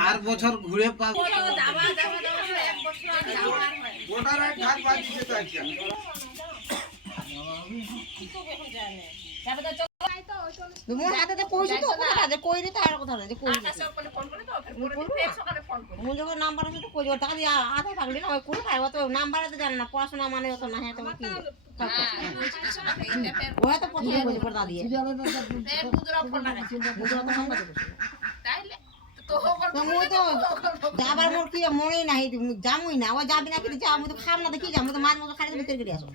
আর বছর ঘুরে পাবো মোর হাতে তো কইছি তো কথা যে কই রে তার কথা না যে কই আকাশ ফোন করে তো ফের সকালে ফোন করে মোর যখন নাম্বার আছে তো কই ওর টাকা দিয়া আধা থাকলি না ওই কোন খায় তো নাম্বার তো জানে না পড়াশোনা মানে তো না হ্যাঁ তো কি ও তো পছন্দ করে পড়া দিয়ে ফের বুজরা ফোন লাগাই বুজরা তো ফোন করে তাইলে তো মোর তো যাবার মোর কি মনেই নাই জামুই না ও যাবি না কি যা আমি তো খাম না দেখি যাম তো মার মতো খাড়ি ভিতর করে আসো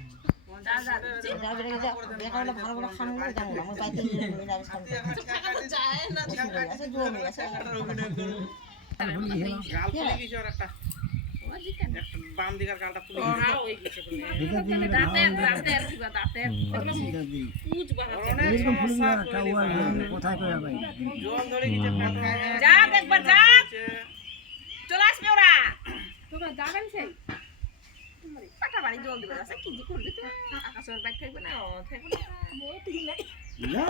চলে আসবে ওরা তোমরা যাবেন সেই বাড়ি জল দিবে আছে কি করবি তো আকাশের বাইক থাকবে না ও থাকবে না বহুত হিলাই না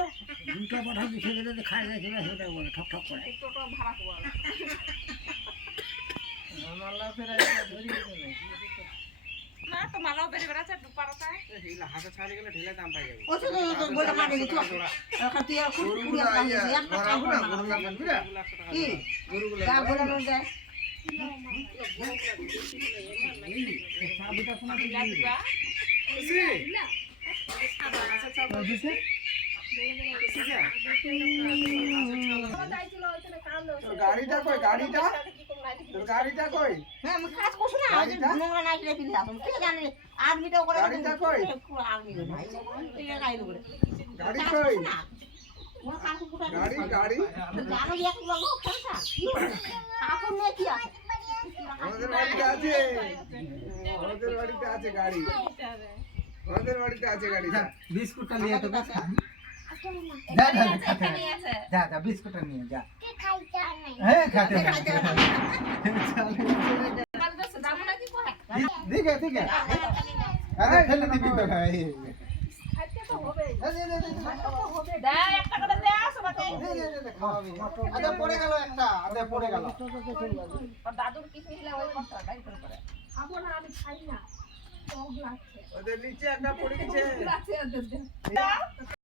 দুটা পাঠা দিছে গেলে খাই যায় না সেটা বলে ঠক ঠক করে টোটো ভাড়া করব মালা ফেরা ধরি না তো মালাও বেরে বেরা আছে দুপারটা এইলা হাতে ছাড়ি গেলে ঢেলে দাম পাই যাবে ও তো বড় কাটে দিছো এখন তুই এখন পুরি দাম দিছি একটা কাম না গরুগুলা বানবিরা কি গরুগুলা যা বলানো যায় গাড়িটা কই গাড়িটা তোর গাড়িটা কই হ্যাঁ আমি কাজ করছ না আজ নোংরা নাই রে ফিরে আসুন কে জানে আর্মিটাও করে গাড়িটা কই আর্মি ভাই এই গাড়ি করে গাড়ি কই ওর কাকু কুটা গাড়ি গাড়ি জানো এক লোক কোনটা কি কাকু নে কি আছে আমাদের বাড়িতে আছে আমাদের বাড়িতে আছে গাড়ি আমাদের বাড়িতে আছে গাড়িটা বিস্কুটটা নিয়ে তো কাছে যা যা যা যা বিস্কুটটা নিয়ে যা কে খাইতে নাই হ্যাঁ খাইতে ঠিক আছে ঠিক আছে আরে ফেলে দিবি তো ভাই খাইতে তো হবে দে একটা করে দে সবাইকে দে খাওয়াবি আদা পড়ে গেল একটা আদা পড়ে গেল আর দাদুর কি নিলে ওই কথা তাই করে খাবো না আমি খাই না ওদের নিচে একটা পড়ে গেছে